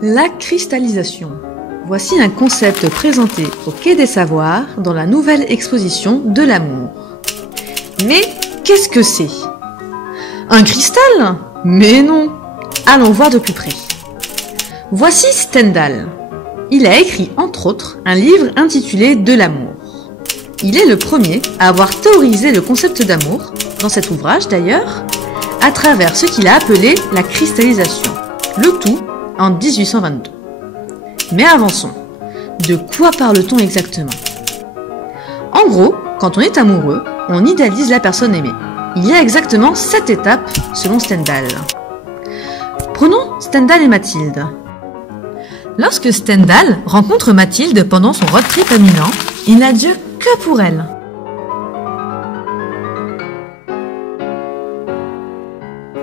La cristallisation. Voici un concept présenté au Quai des Savoirs dans la nouvelle exposition de l'amour. Mais qu'est-ce que c'est? Un cristal? Mais non! Allons voir de plus près. Voici Stendhal. Il a écrit entre autres un livre intitulé De l'amour. Il est le premier à avoir théorisé le concept d'amour, dans cet ouvrage d'ailleurs, à travers ce qu'il a appelé la cristallisation. Le tout en 1822. Mais avançons. De quoi parle-t-on exactement? En gros, quand on est amoureux, on idéalise la personne aimée. Il y a exactement 7 étapes selon Stendhal. Prenons Stendhal et Mathilde. Lorsque Stendhal rencontre Mathilde pendant son road trip à Milan, il n'a Dieu que pour elle.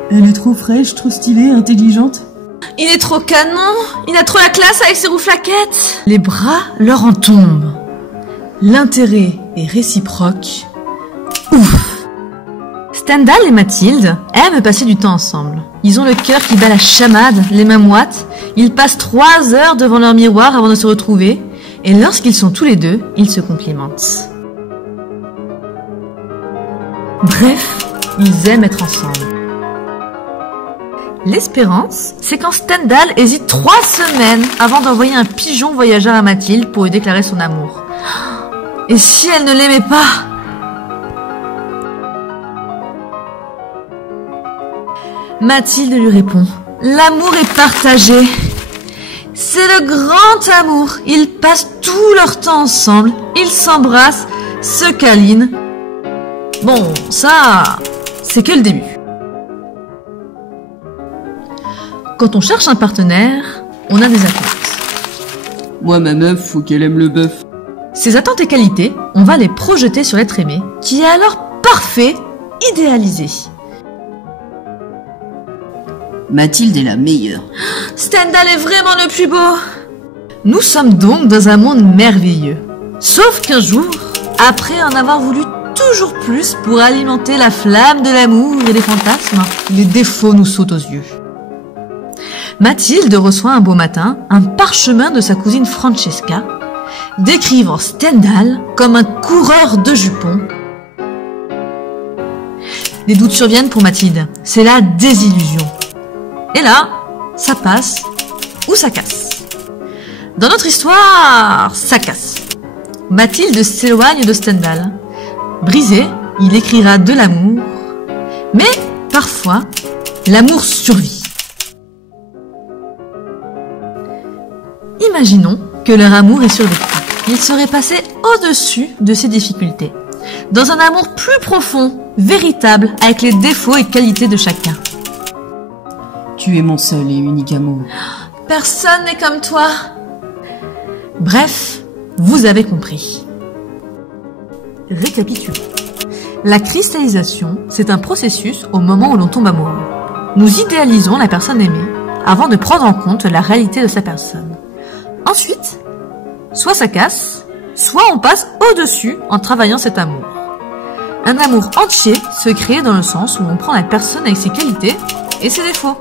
Elle est trop fraîche, trop stylée, intelligente. Il est trop canon, il a trop la classe avec ses rouflaquettes. Les bras leur en tombent. L'intérêt est réciproque. Ouf! Stendhal et Mathilde aiment passer du temps ensemble. Ils ont le cœur qui bat la chamade, les mains moites. Ils passent 3 heures devant leur miroir avant de se retrouver. Et lorsqu'ils sont tous les deux, ils se complimentent. Bref, ils aiment être ensemble. L'espérance, c'est quand Stendhal hésite 3 semaines avant d'envoyer un pigeon voyageur à Mathilde pour lui déclarer son amour. Et si elle ne l'aimait pas? Mathilde lui répond: l'amour est partagé. C'est le grand amour. Ils passent tout leur temps ensemble. Ils s'embrassent, se câlinent. Bon, ça, c'est que le début. Quand on cherche un partenaire, on a des attentes. Moi, ma meuf, faut qu'elle aime le bœuf. Ces attentes et qualités, on va les projeter sur l'être aimé, qui est alors parfait, idéalisé. Mathilde est la meilleure. Stendhal est vraiment le plus beau. Nous sommes donc dans un monde merveilleux. Sauf qu'un jour, après en avoir voulu toujours plus pour alimenter la flamme de l'amour et des fantasmes, les défauts nous sautent aux yeux. Mathilde reçoit un beau matin un parchemin de sa cousine Francesca, décrivant Stendhal comme un coureur de jupons. Les doutes surviennent pour Mathilde, c'est la désillusion. Et là, ça passe ou ça casse. Dans notre histoire, ça casse. Mathilde s'éloigne de Stendhal. Brisé, il écrira de l'amour, mais parfois, l'amour survit. Imaginons que leur amour est survécu. Ils seraient passés au-dessus de ces difficultés, dans un amour plus profond, véritable, avec les défauts et qualités de chacun. Tu es mon seul et unique amour. Personne n'est comme toi. Bref, vous avez compris. Récapitulons. La cristallisation, c'est un processus au moment où l'on tombe amoureux. Nous idéalisons la personne aimée avant de prendre en compte la réalité de sa personne. Ensuite, soit ça casse, soit on passe au-dessus en travaillant cet amour. Un amour entier se crée dans le sens où on prend la personne avec ses qualités et ses défauts.